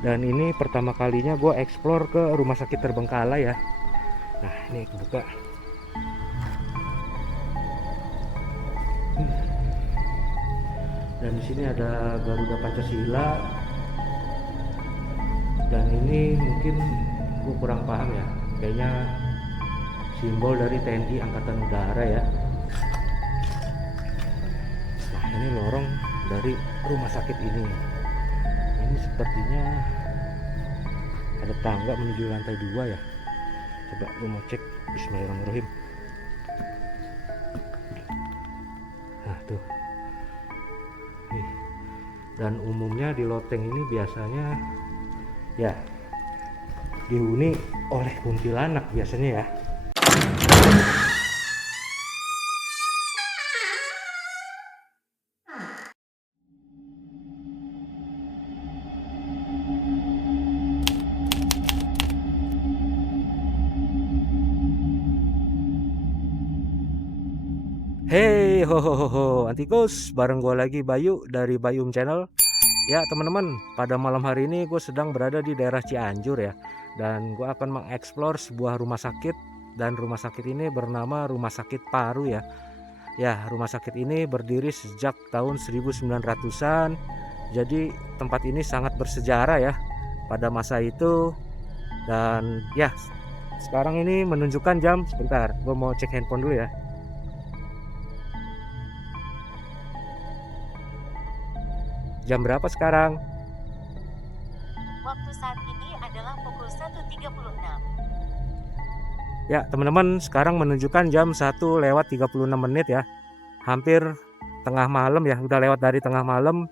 Dan ini pertama kalinya gue explore ke rumah sakit Terbengkalai ya. Nah ini kebuka. Dan di sini ada Garuda Pancasila. Dan ini mungkin gue kurang paham ya, kayaknya simbol dari TNI Angkatan Udara ya. Nah ini lorong dari rumah sakit ini. Ini sepertinya ada tangga menuju lantai 2 ya. Coba gue mau cek. Bismillahirrahmanirrahim. Nah tuh. Dan umumnya di loteng ini biasanya ya dihuni oleh kuntilanak biasanya ya. Hey ho ho ho ho, Antikus, bareng gue lagi Bayu dari Bayum Channel. Ya teman-teman, pada malam hari ini gue sedang berada di daerah Cianjur ya. Dan gue akan mengeksplor sebuah rumah sakit. Dan rumah sakit ini bernama Rumah Sakit Paru ya. Ya, rumah sakit ini berdiri sejak tahun 1900-an. Jadi tempat ini sangat bersejarah ya pada masa itu. Dan ya, sekarang ini menunjukkan jam. Sebentar, gue mau cek handphone dulu ya. Jam berapa sekarang? Waktu saat ini adalah pukul 1.36. Ya teman-teman, sekarang menunjukkan jam 1:36 ya. Hampir tengah malam ya, udah lewat dari tengah malam.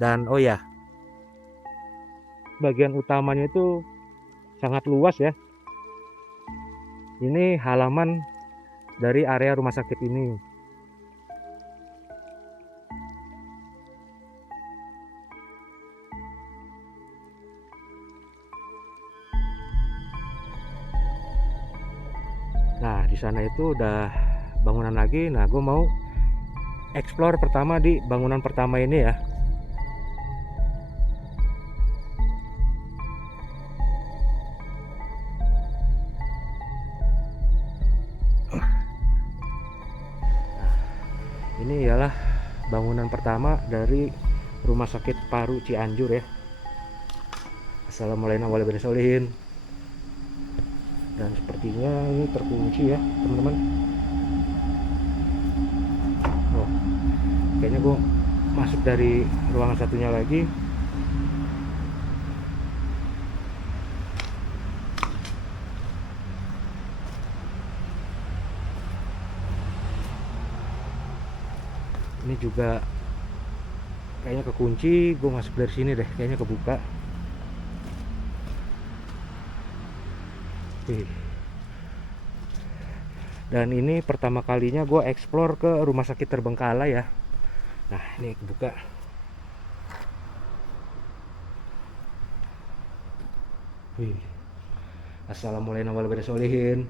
Dan oh ya, bagian utamanya itu sangat luas ya. Ini halaman dari area rumah sakit ini. Nah di sana itu udah bangunan lagi. Nah gue mau explore pertama di bangunan pertama ini ya. Ini ialah bangunan pertama dari Rumah Sakit Paru Cianjur ya. Assalamualaikum warahmatullahi wabarakatuh. Dan sepertinya ini terkunci ya teman-teman. Oh, kayaknya gue masuk dari ruangan satunya lagi. Ini juga kayaknya kekunci. Gue masuk dari sini deh, kayaknya kebuka. Dan ini pertama kalinya gue explore ke Rumah Sakit Terbengkalai ya. Nah ini kebuka. Assalamualaikum warahmatullahi wabarakatuh.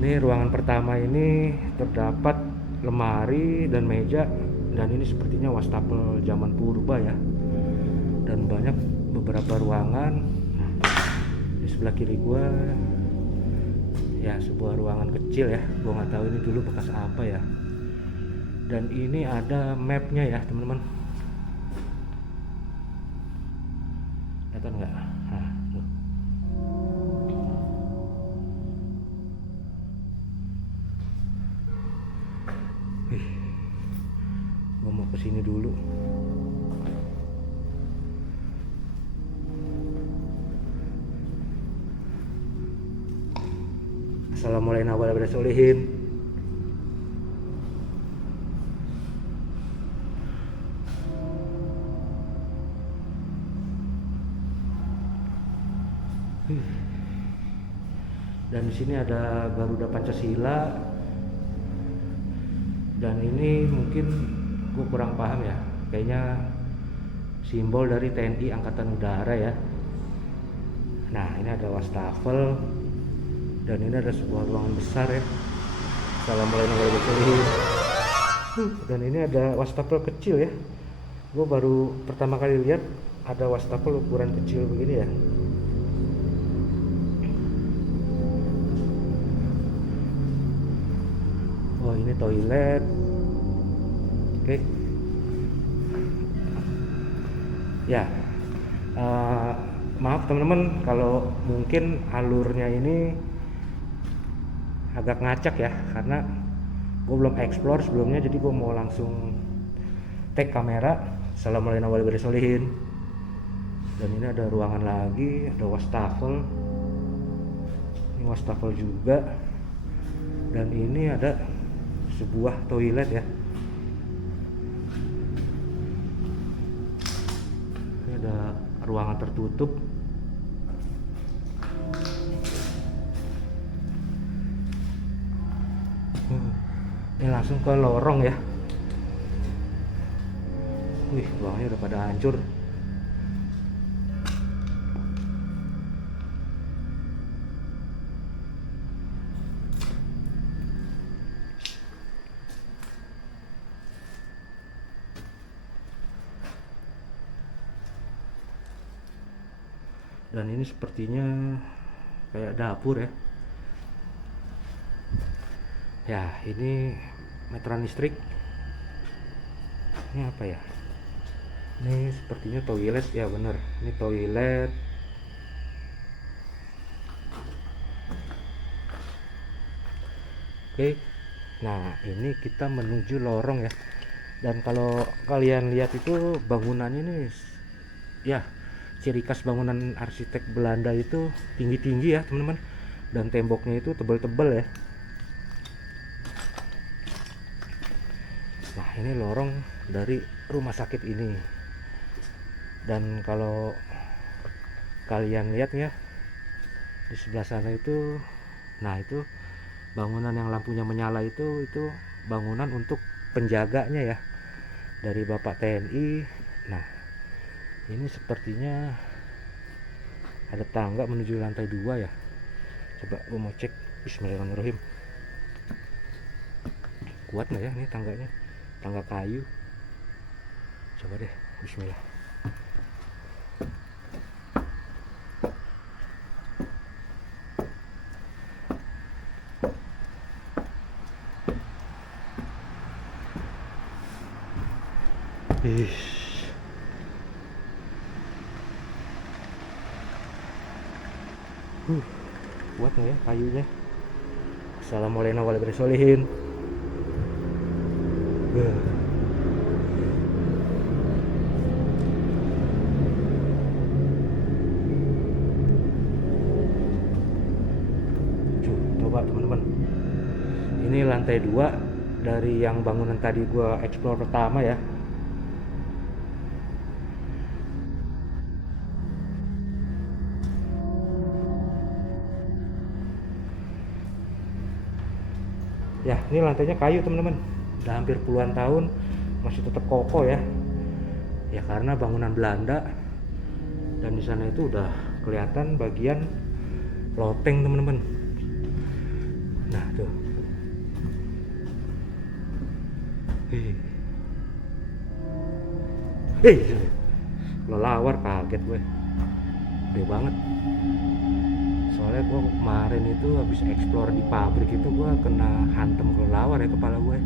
Ini ruangan pertama ini terdapat lemari dan meja, dan ini sepertinya wastafel zaman purba ya. Dan banyak beberapa ruangan. Di sebelah kiri gua ya sebuah ruangan kecil ya. Gua nggak tahu ini dulu bekas apa ya. Dan ini ada mapnya ya teman-teman. Kelihatan nggak? Nah, tuh. Gua mau kesini dulu. Assalamualaikum warahmatullahi wabarakatuh. Dan di sini ada Garuda Pancasila. Dan ini mungkin gue kurang paham ya, kayaknya simbol dari TNI Angkatan Udara ya. Nah ini ada wastafel. Dan ini ada sebuah ruangan besar ya. Assalamualaikum warahmatullahi wabarakatuh. Dan ini ada wastafel kecil ya. Gue baru pertama kali lihat ada wastafel ukuran kecil begini ya. Oh, ini toilet. Oke. Ya, maaf teman-teman kalau mungkin alurnya ini agak ngacak ya, karena gue belum explore sebelumnya, jadi gue mau langsung take kamera. Assalamualaikum warahmatullahi wabarakatuh. Dan ini ada ruangan lagi, ada wastafel. Ini wastafel juga. Dan ini ada sebuah toilet ya. Ini ada ruangan tertutup. Ini langsung ke lorong ya. Wih, ruangnya udah pada hancur. Dan ini sepertinya kayak dapur ya. Ya, ini meteran listrik. Ini apa ya? Ini sepertinya toilet ya, bener. Ini toilet. Oke. Nah, ini kita menuju lorong ya. Dan kalau kalian lihat itu bangunannya ini ya, ciri khas bangunan arsitek Belanda itu tinggi-tinggi ya, teman-teman. Dan temboknya itu tebal-tebal ya. Nah, ini lorong dari rumah sakit ini. Dan kalau kalian lihat ya, di sebelah sana itu, nah itu bangunan yang lampunya menyala itu bangunan untuk penjaganya ya, dari Bapak TNI. Nah, ini sepertinya ada tangga menuju lantai 2 ya. Coba gue mau cek. Bismillahirrahmanirrahim. Kuat nggak ya ini tangganya? Tangga kayu. Coba deh, bismillah. Kuat nggak ya kayunya? Assalamualaikum warahmatullahi wabarakatuh. Coba teman-teman, ini lantai 2 dari yang bangunan tadi gua explore pertama ya. Ya, ini lantainya kayu teman-teman. Udah hampir puluhan tahun masih tetap kokoh ya. Ya karena bangunan Belanda. Dan di sana itu udah kelihatan bagian loteng teman-teman. Nah tuh. Kelelawar, kaget gue. Gede banget. Soalnya gue kemarin itu habis explore di pabrik itu gue kena hantem kelelawar ya kepala gue.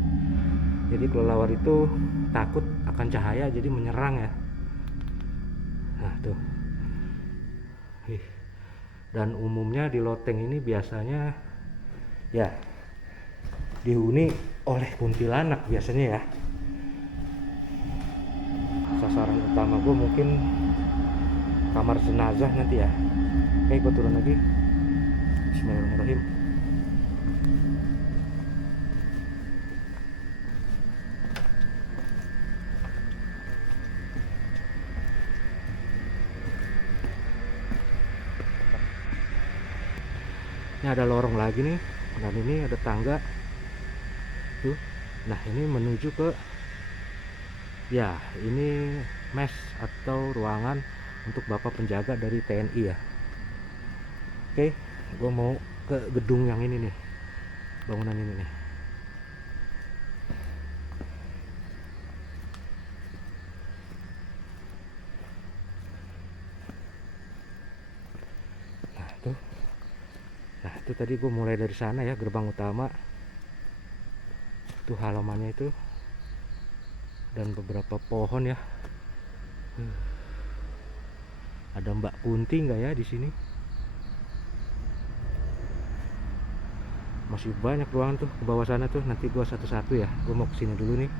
Jadi kelelawar itu takut akan cahaya, jadi menyerang ya. Nah tuh. Dan umumnya di loteng ini biasanya ya dihuni oleh kuntilanak biasanya ya. Sasaran utama gue mungkin kamar jenazah nanti ya. Oke, gue turun lagi. Bismillahirrahmanirrahim. Ini ada lorong lagi nih, dan ini ada tangga tuh. Nah, ini menuju ke, ya ini mes atau ruangan untuk bapak penjaga dari TNI ya. Oke, gue mau ke gedung yang ini nih, bangunan ini nih. tuh. Nah itu tadi gue mulai dari sana ya, gerbang utama. Tuh halamannya itu. Dan beberapa pohon ya. Ada Mbak Kunti nggak ya di sini? Masih banyak ruangan tuh ke bawah sana tuh. Nanti gua satu-satu ya. Gua mau kesini dulu nih.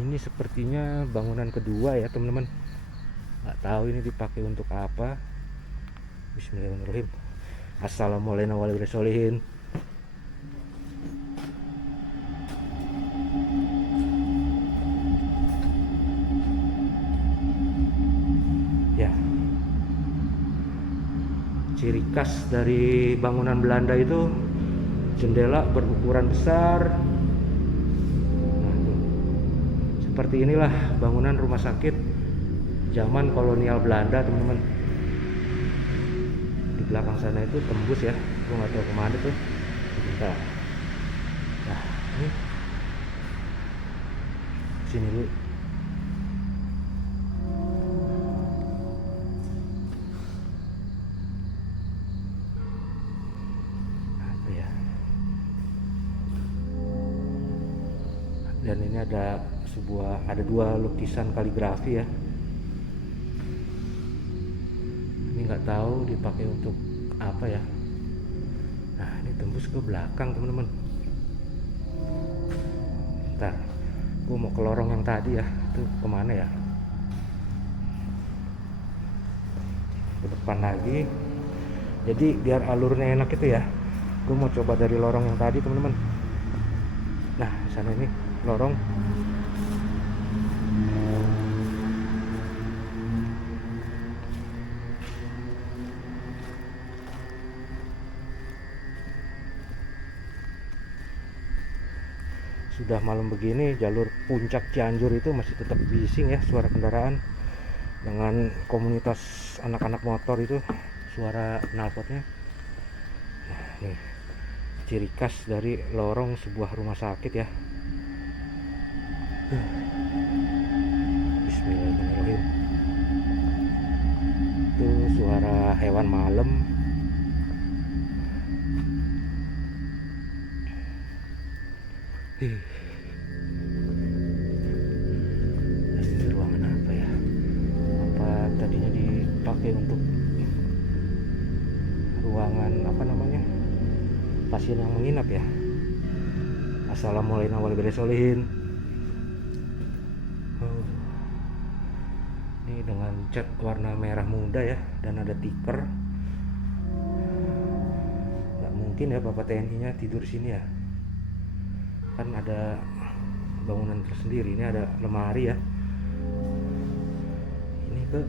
Ini sepertinya bangunan kedua ya teman-teman. Nggak tahu ini dipakai untuk apa. Bismillahirrahmanirrahim. Assalamualaikum warahmatullahi wabarakatuh. Ya, ciri khas dari bangunan Belanda itu jendela berukuran besar. Nah, tuh. Seperti inilah bangunan rumah sakit zaman kolonial Belanda teman-teman. Di belakang sana itu tembus ya, gue nggak tahu kemana tuh. Bentar. Nah ini sini dulu. Dan ini ada dua lukisan kaligrafi ya. Ini nggak tahu dipakai untuk apa ya. Nah ini tembus ke belakang teman-teman. Ntar gue mau ke lorong yang tadi ya. Itu kemana ya? Ke depan lagi. Jadi biar alurnya enak itu ya, gue mau coba dari lorong yang tadi teman-teman. Nah sana ini lorong. Sudah malam begini, jalur puncak Cianjur itu masih tetap bising ya suara kendaraan, dengan komunitas anak-anak motor itu suara knalpotnya. Nah nih ciri khas dari lorong sebuah rumah sakit ya. Bismillahirrahmanirrahim. Itu suara hewan malam. Ini ruangan apa ya? Apa tadinya dipakai untuk ruangan apa namanya? Pasien yang menginap ya. Assalamualaikum warahmatullahi wabarakatuh. Ini dengan cat warna merah muda ya, dan ada tikar. Nggak mungkin ya Bapak TNI-nya tidur sini ya. Kan ada bangunan tersendiri. Ini ada lemari ya. Ini ke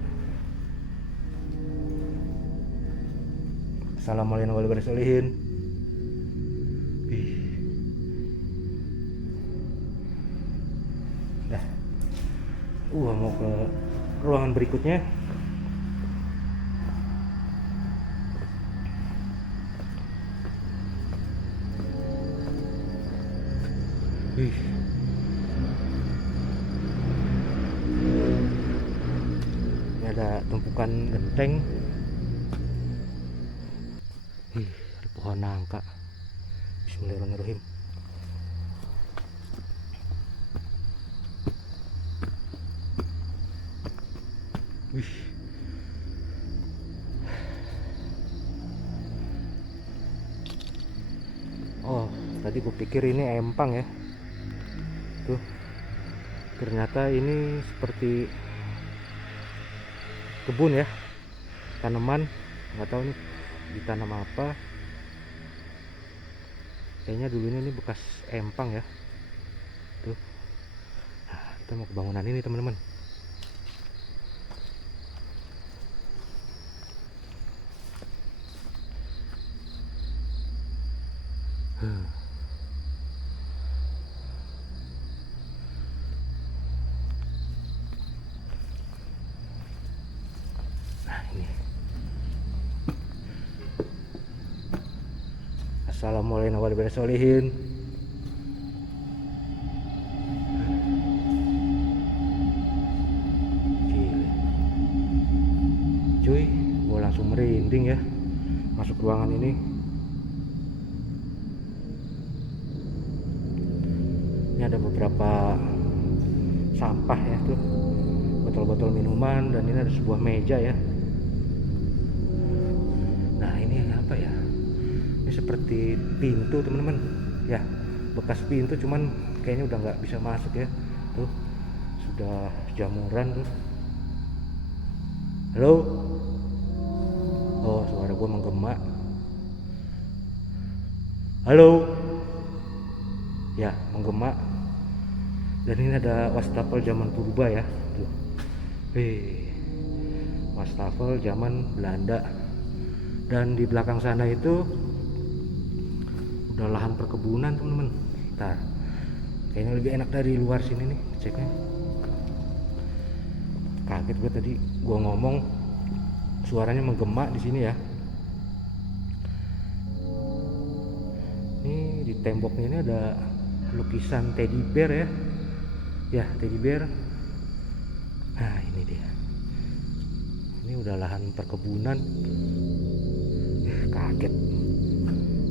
Assalamualaikum warahmatullahi wabarakatuh. Dah. Mau ke ruangan berikutnya. Ini ada tumpukan genteng. Ada pohon nangka. Bismillahirrahmanirrahim. Oh, tadi gue pikir ini empang ya. Tuh, ternyata ini seperti kebun ya, tanaman. Nggak tahu nih ditanam apa. Kayaknya dulunya ini bekas empang ya. Tuh, nah, kita mau ke bangunan ini teman-teman. Nah ini. Assalamualaikum warahmatullahi wabarakatuh. cuy, gue langsung merinding ya masuk ruangan ini. Ini ada beberapa sampah ya tuh, botol-botol minuman, dan ini ada sebuah meja ya. Nah ini apa ya, ini seperti pintu teman-teman ya, bekas pintu, cuman kayaknya udah nggak bisa masuk ya. Tuh sudah jamuran tuh. Halo. Oh, suara gue menggema. Halo. Ya, menggema. Dan ini ada wastafel zaman purba ya. Tuh. Wastafel zaman Belanda. Dan di belakang sana itu udah lahan perkebunan teman-teman. Ntar kayaknya lebih enak dari luar sini nih ceknya. Kaget gue tadi gue ngomong suaranya menggema di sini ya. Ini di temboknya ini ada lukisan teddy bear ya. Ya, teddy bear. Nah, ini dia. Ini udah lahan perkebunan. Kaget.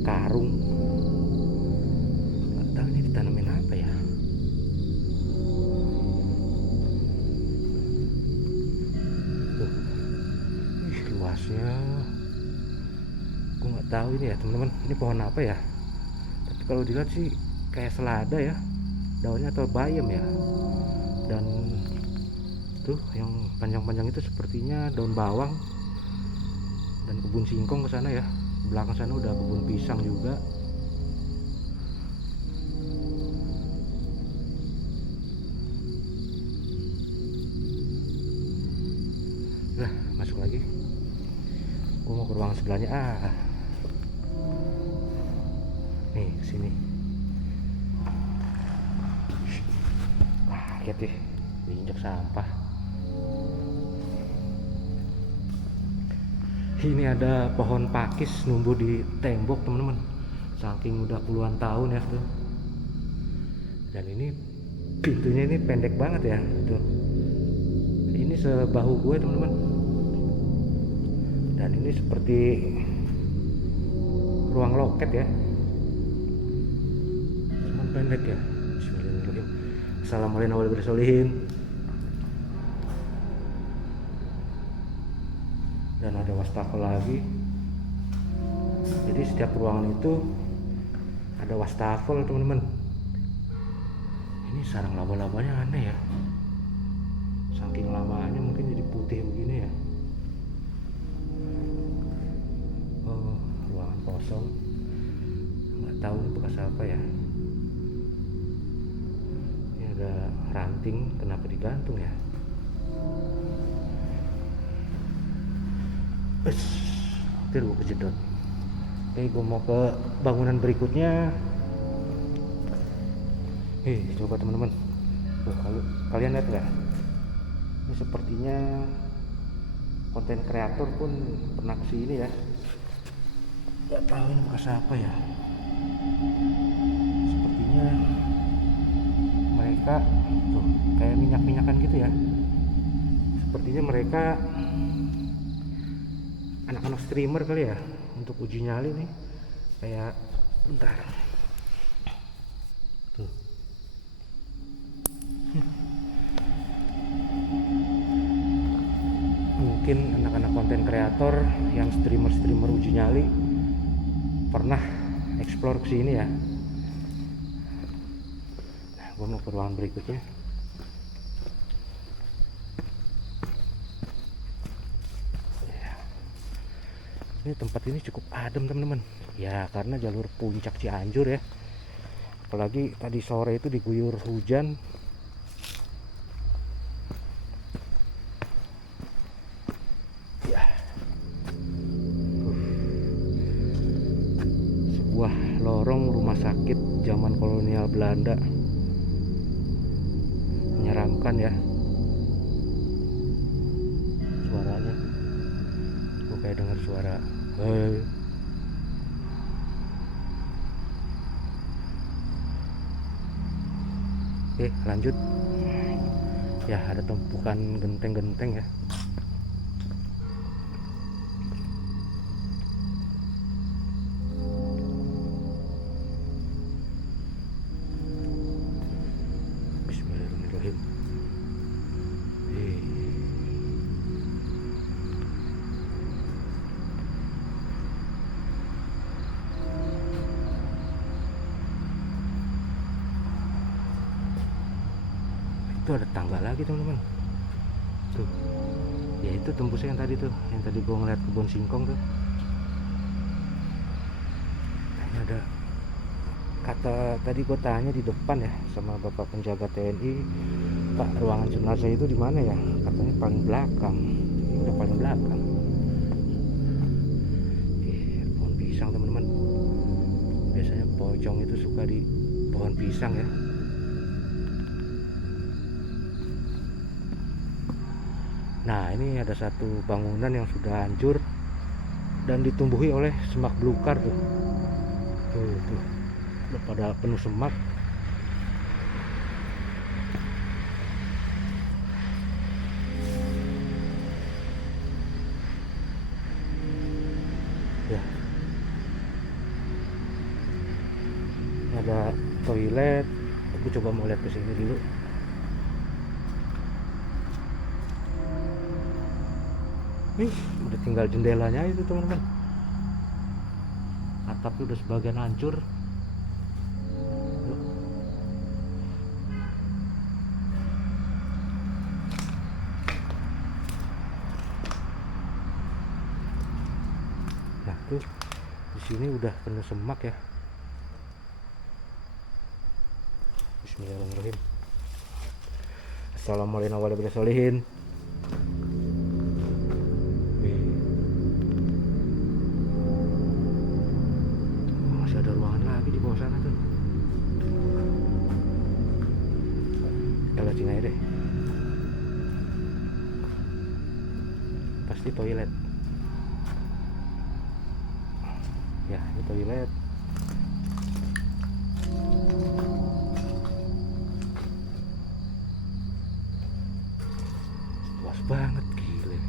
Karung. Nggak tahu ini ditanamin apa ya. Tuh. Luasnya. Gue nggak tahu ini ya teman-teman. Ini pohon apa ya? Tapi kalau dilihat sih kayak selada ya. Daunnya atau bayam ya. Dan tuh yang panjang-panjang itu sepertinya daun bawang. Dan kebun singkong ke sana ya. Belakang sana udah kebun pisang juga. Nah, masuk lagi. Gue mau ke ruangan sebelahnya. Nih, sini. Kaget deh, diinjak sampah. Ini ada pohon pakis numbuh di tembok teman-teman, saking udah puluhan tahun ya tuh. Dan ini pintunya ini pendek banget ya tuh. Ini sebahu gue teman-teman. Dan ini seperti ruang loket ya, cuman pendek ya. Bismillahirrahmanirrahim. Assalamualaikum warahmatullahi wabarakatuh. Dan ada wastafel lagi. Jadi setiap ruangan itu ada wastafel teman-teman. Ini sarang laba-labanya aneh ya, saking lamanya mungkin jadi putih begini ya. Oh, ruangan kosong, nggak tahu ini bekas apa ya. Ini ada ranting, kenapa digantung ya? Hampir gue kejedot. Oke, gue mau ke bangunan berikutnya. Coba teman-teman, kalian lihat nggak? Ini sepertinya konten kreator pun pernah kesini ya. Nggak tahu ini bekas apa ya. Sepertinya mereka tuh kayak minyak-minyakan gitu ya. Sepertinya mereka anak-anak streamer kali ya, untuk uji nyali nih. Kayak bentar tuh. Mungkin anak-anak konten kreator yang streamer uji nyali pernah explore ke sini ya. Nah, gue mau ke ruangan berikutnya. Ini tempat ini cukup adem teman-teman ya, karena jalur puncak Cianjur ya. Apalagi tadi sore itu diguyur hujan. Ya. Sebuah lorong rumah sakit zaman kolonial Belanda. Menyeramkan ya suaranya. Gue kayak dengar suara Oke, lanjut ya. Ada tumpukan genteng-genteng ya. Tuh ada tangga lagi teman-teman. Tuh. Ya itu tembusnya yang tadi gua ngeliat kebun singkong tuh. Ini ada kata tadi gue tanya di depan ya sama bapak penjaga TNI, Pak, ruangan jenazah itu di mana ya? Katanya paling belakang. Ini udah paling belakang. Pohon pisang teman-teman. Biasanya pocong itu suka di pohon pisang ya. Nah ini ada satu bangunan yang sudah hancur dan ditumbuhi oleh semak belukar tuh. Tuh udah pada penuh semak. Ya, ini ada toilet. Aku coba mau lihat ke sini dulu. Nih udah tinggal jendelanya itu teman-teman. Atapnya udah sebagian hancur. Nah tuh di sini udah penuh semak ya. Bismillahirrahmanirrahim. Assalamualaikum warahmatullahi wabarakatuh. Masih ada ruangan lagi di bawah sana tuh. Kita lihat sini aja deh. Pasti toilet. Ya ini toilet. Luas banget, gile.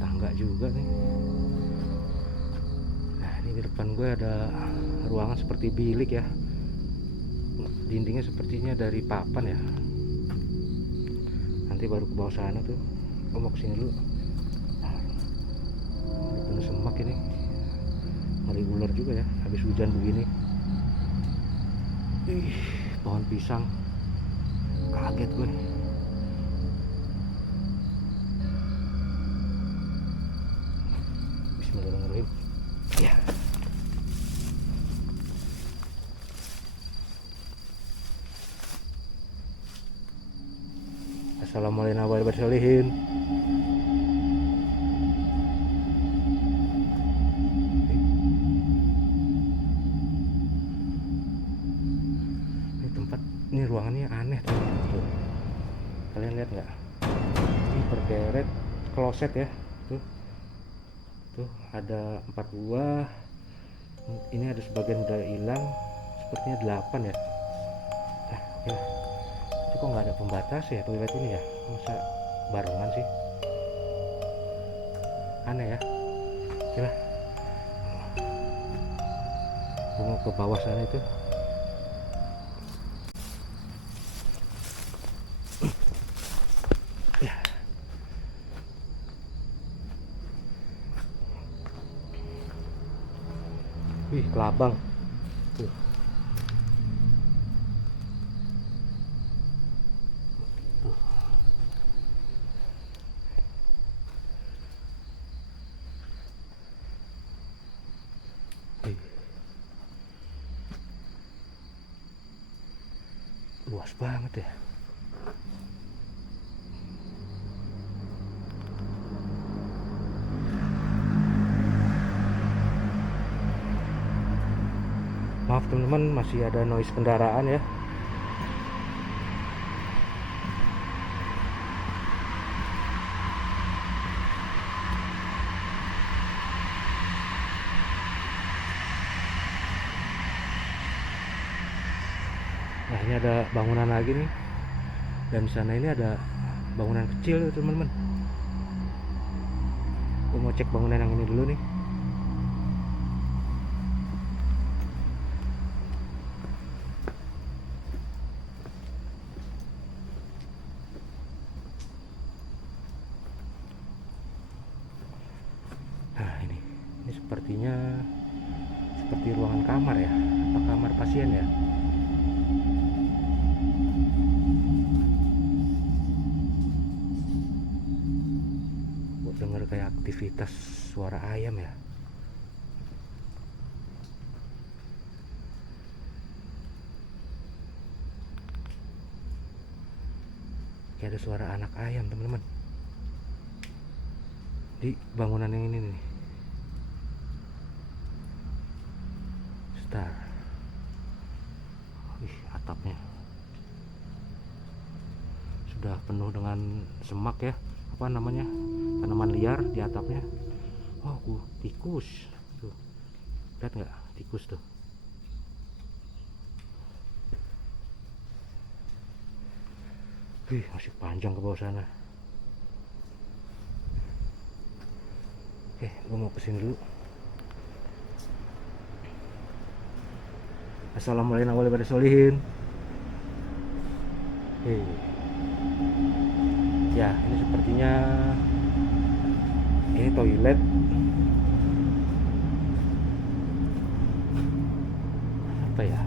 Tangga juga nih. Nah ini di depan gue ada ruangan seperti bilik ya. Dindingnya sepertinya dari papan ya. Nanti baru ke bawah sana tuh. Gue mau kesini dulu. Ini penuh semak ini. Ngeri ular juga ya. Habis hujan begini. Pohon pisang. Kaget gue. Bismillahirrahmanirrahim. Ya. Assalamualaikum warahmatullahi wabarakatuh. Ini tempat, ini ruangannya aneh tuh. Kalian lihat nggak? Ini berderet kloset ya. Tuh ada 4 buah. Ini ada sebagian udah hilang. Sepertinya 8 ya. Nah, ya. Itu kok nggak ada pembatas ya toilet ini ya? Masa barengan sih? Aneh ya. Oke lah. Gue mau ke bawah sana itu. Ya. Wih, kelabang. Tuh. Luas banget ya. Maaf teman-teman, masih ada noise kendaraan ya. Nah ini ada bangunan lagi nih, dan di sana ini ada bangunan kecil teman-teman. Gue mau cek bangunan yang ini dulu nih. Nah ini sepertinya seperti ruangan kamar ya, apa kamar pasien ya. Dengar kayak aktivitas suara ayam ya. Kayak ada suara anak ayam teman-teman di bangunan yang ini nih. Star. Atapnya sudah penuh dengan semak ya, apa namanya, tanaman liar di atapnya. Oh, tikus tuh, lihat nggak tikus tuh. Wih, masih panjang ke bawah sana. Oke, gue mau kesini dulu. Assalamualaikum warahmatullahi wabarakatuh. Ya, ini sepertinya ini toilet. Apa ya?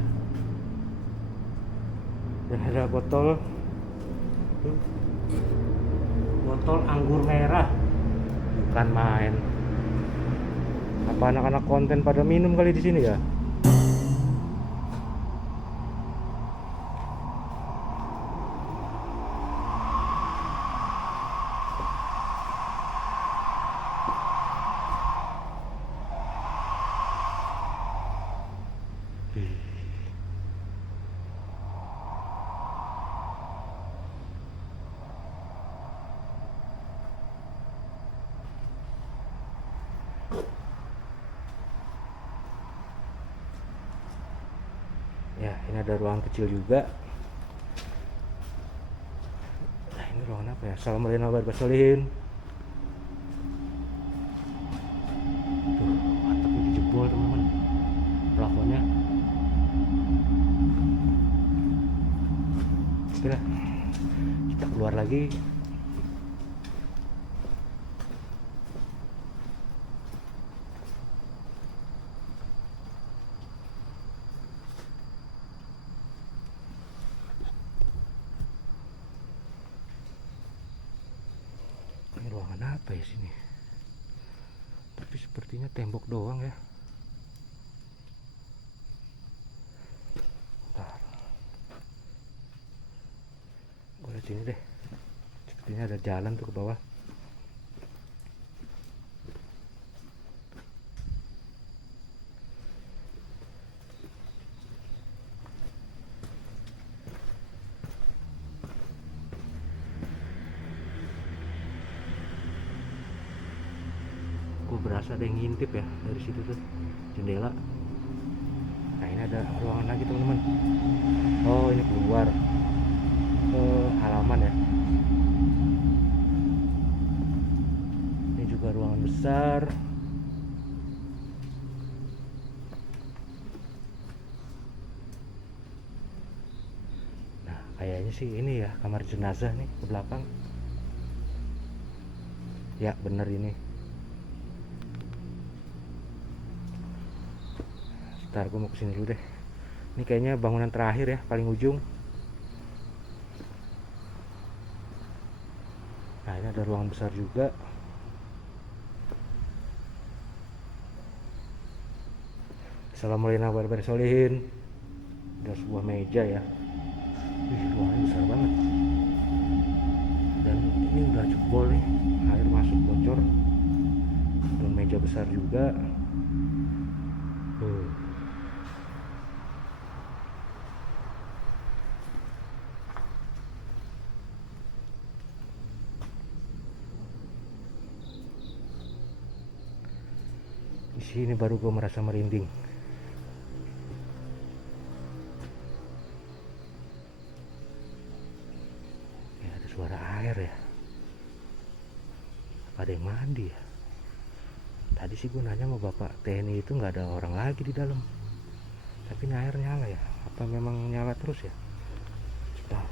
Dan ada botol anggur merah. Bukan main. Apa anak-anak konten pada minum kali di sini ya? Ya, ini ada ruang kecil juga. Nah, ini ruangan apa ya? Assalamualaikum warahmatullahi wabarakatuh. Tuh, atapnya dijebol teman-teman, plafonnya. Oke lah, kita keluar lagi. Ini ruangan apa ya sini? Tapi sepertinya tembok doang ya. Bentar. Gue lihat sini deh. Sepertinya ada jalan tuh ke bawah. Gue berasa ada yang ngintip ya dari situ tuh, jendela. Nah, ini ada ruangan lagi teman-teman. Oh, ini keluar ke halaman ya. Ini juga ruangan besar. Nah, kayaknya sih ini ya kamar jenazah nih ke belakang. Ya, bener ini. Ntar gue mau kesini dulu deh. Ini kayaknya bangunan terakhir ya, paling ujung. Nah, ini ada ruangan besar juga. Assalamualaikum warahmatullahi wabarakatuh. Ada sebuah meja ya. Wih, ruangannya besar banget. Dan ini udah jebol nih, air masuk bocor. Dan meja besar juga. Di sini baru gue merasa merinding. Ya, ada suara air ya. Ada yang mandi ya. Tadi sih gue nanya sama bapak TNI itu nggak ada orang lagi di dalam. Tapi ini air nyala ya. Apa memang nyala terus ya? Sebentar.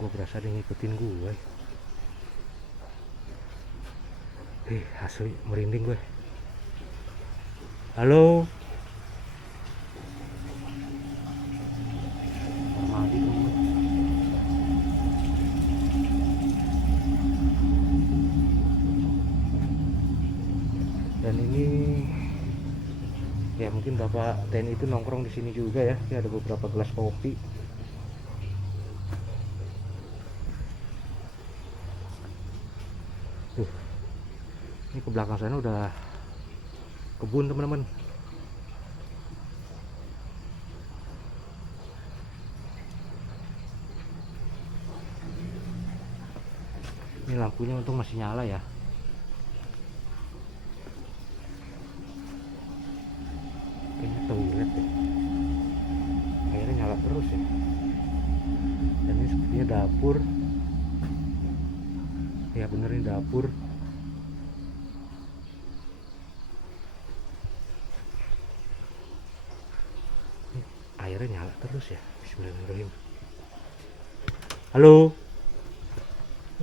Gue berasa dia ngikutin gue. Asli merinding gue. Halo. mungkin Bapak TNI itu nongkrong di sini juga ya. Ini ada beberapa gelas kopi. Tuh, ini ke belakang sana udah kebun teman-teman. Ini lampunya untung masih nyala ya. Kayaknya toilet deh. Airnya nyala terus ya. Dan ini sepertinya dapur. Ya bener, ini dapur. Ini airnya nyala terus ya. Bismillahirrahmanirrahim. Halo.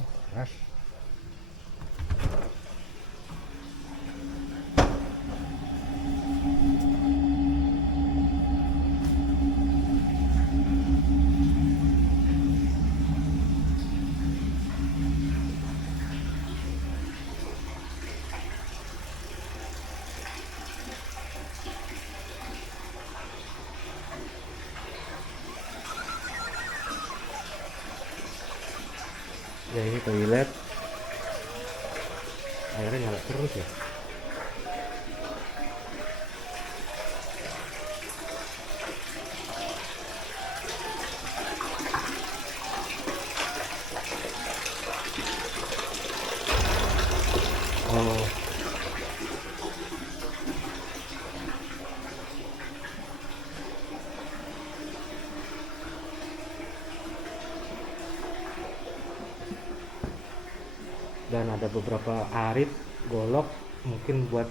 Oh, keras. Ya ini toilet. Airnya nyala terus ya. Oh, dan ada beberapa arit, golok, mungkin buat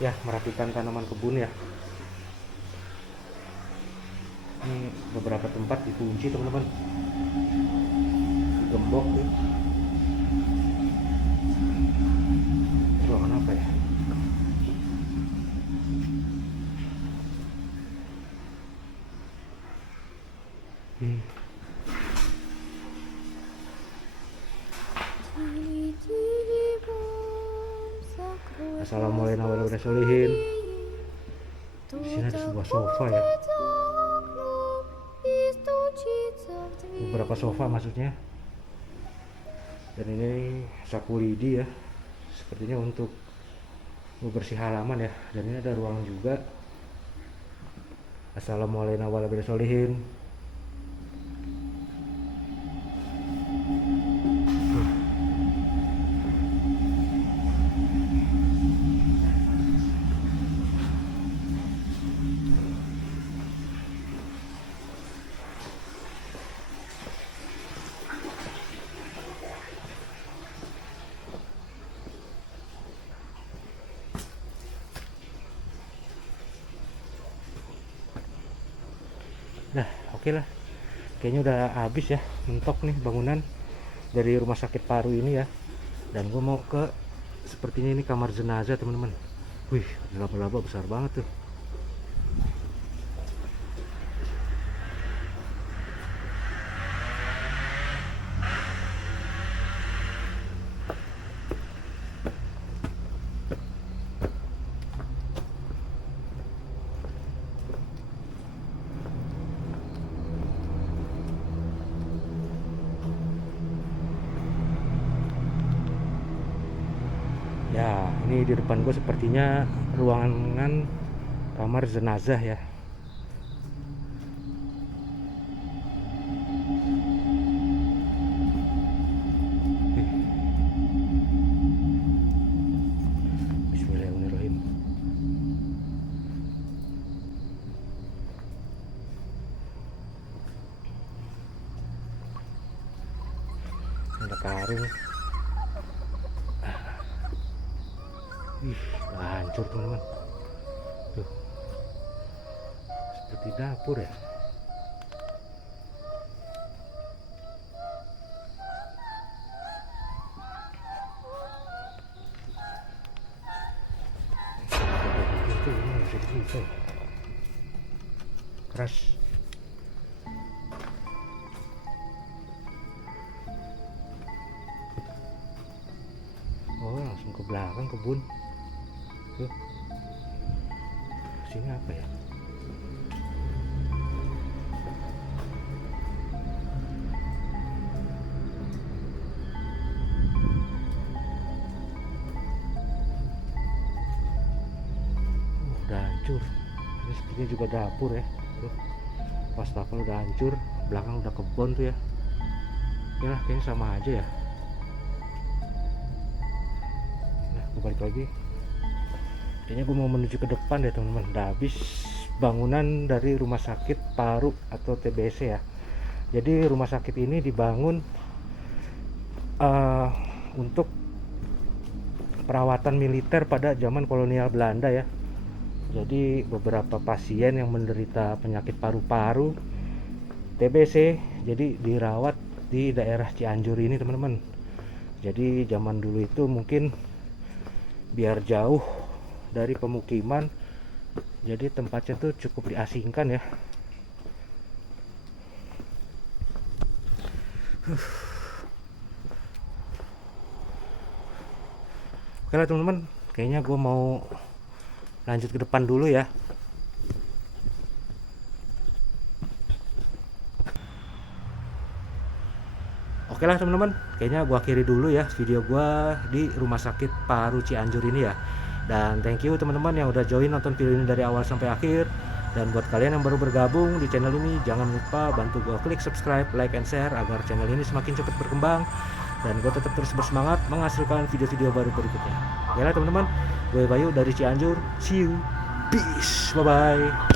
ya merapikan tanaman kebun ya. Ini beberapa tempat dikunci teman-teman, digembok tuh. Ruangan apa ya? Hmm. Assalamualaikum warahmatullahi wabarakatuh. Di sini ada sebuah sofa ya. Beberapa sofa maksudnya. Dan ini sapu lidi ya. Sepertinya untuk membersih halaman ya. Dan ini ada ruangan juga. Assalamualaikum warahmatullahi wabarakatuh. Nah, oke lah. Kayaknya udah habis ya, mentok nih bangunan dari rumah sakit paru ini ya. Dan gue mau ke, sepertinya ini kamar jenazah teman-teman. Wih, ada laba-laba besar banget tuh. Ya, ini di depan gue sepertinya ruangan kamar jenazah ya. Bismillahirrahmanirrahim. Ada karung. Ih, udah hancur teman-teman. Tuh, seperti dapur ya. Itu ini bisa dibuka. Keras. Oh, langsung ke belakang kebun. Tuh. sini apa ya? Udah hancur. Ini sepertinya juga dapur ya. Tuh, wastafel udah hancur, belakang udah kebon tuh ya. Ya kayaknya sama aja ya. Nah, gue balik lagi. Kayaknya gue mau menuju ke depan deh teman-teman. Udah habis bangunan dari rumah sakit Paru atau TBC ya. Jadi rumah sakit ini dibangun untuk perawatan militer pada zaman kolonial Belanda ya. Jadi beberapa pasien yang menderita penyakit paru-paru TBC jadi dirawat di daerah Cianjur ini teman-teman. Jadi zaman dulu itu mungkin biar jauh dari pemukiman, jadi tempatnya tuh cukup diasingkan ya. Oke lah teman-teman, kayaknya gue mau lanjut ke depan dulu ya. Oke lah teman-teman, kayaknya gua akhiri dulu ya video gua di rumah sakit Paru Cianjur ini ya. Dan thank you teman-teman yang udah join nonton video ini dari awal sampai akhir. Dan buat kalian yang baru bergabung di channel ini, jangan lupa bantu gua klik subscribe, like, and share agar channel ini semakin cepat berkembang dan gua tetap terus bersemangat menghasilkan video-video baru berikutnya. Ya lah teman-teman, gue Bayu dari Cianjur. See you, peace, bye bye.